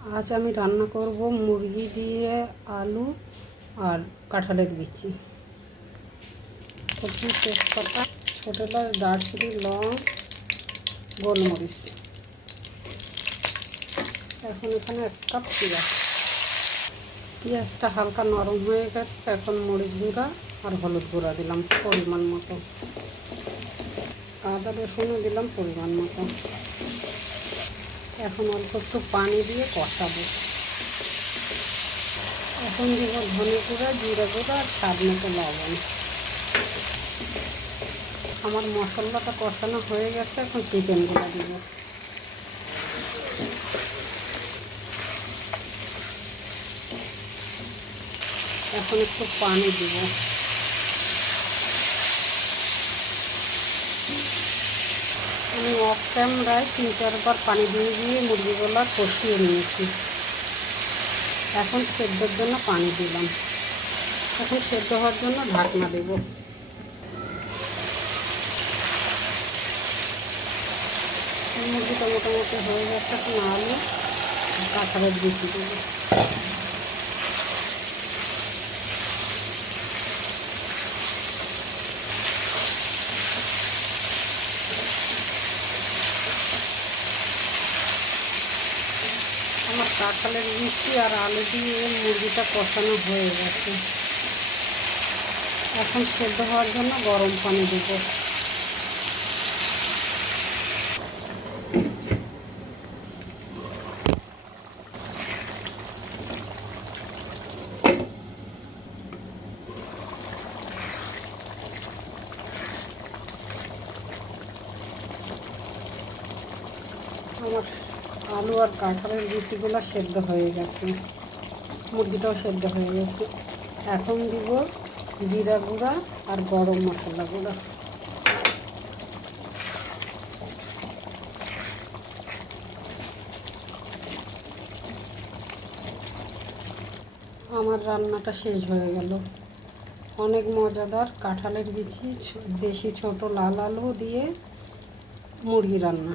আজ আমি রান্না করব মুরগি দিয়ে আলু আর কাঁঠালের বিচি। প্রথমে তেজপাতা, ছোট এলাচ, দারচিনি, লং, গোলমরিচ। এখন এখানে 1 কাপ পেঁয়াজটা হালকা নরম হয়ে গেছে। এখন মরিচ গুঁড়া আর হলুদ গুঁড়া দিলাম পরিমাণ মতো, আদা রসুনও দিলাম পরিমাণ মতো। এখন অল্প একটু পানি দিয়ে কষাবো। এখন দিব ধনে গুঁড়া, জিরা গুঁড়া আর স্বাদ মতো লবণ। আমার মশলাটা কষানো হয়ে গেছে, এখন চিকেনগুলো দিব। এখন একটু পানি দিব। আমি অফ ক্যামেরায় 3-4 বার পানি দিয়ে দিয়ে মুরগিগুলো কষিয়ে নিয়েছি। এখন সেদ্ধর জন্য পানি দিলাম। এখন সেদ্ধ হওয়ার জন্য ঢাকনা দেব। মুরগিটা মোটামুটি হয়ে গেছে। এখন আলু কাঁঠালের বিচি দেবো। আমার কাঁঠালের বিচি আর আলু দিয়ে মুরগিটা কষানো হয়ে গেছে। এখন সেদ্ধ হওয়ার জন্য গরম পানি দেব। আমার আলু আর কাঁঠালের বিচিগুলো সেদ্ধ হয়ে গেছে, মুরগিটাও সেদ্ধ হয়ে গেছে। এখন দিব জিরা গুঁড়া আর গরম মশলা গুঁড়া। আমার রান্নাটা শেষ হয়ে গেল। অনেক মজাদার কাঁঠালের বিচি, দেশি ছোট লাল আলু দিয়ে মুরগি রান্না।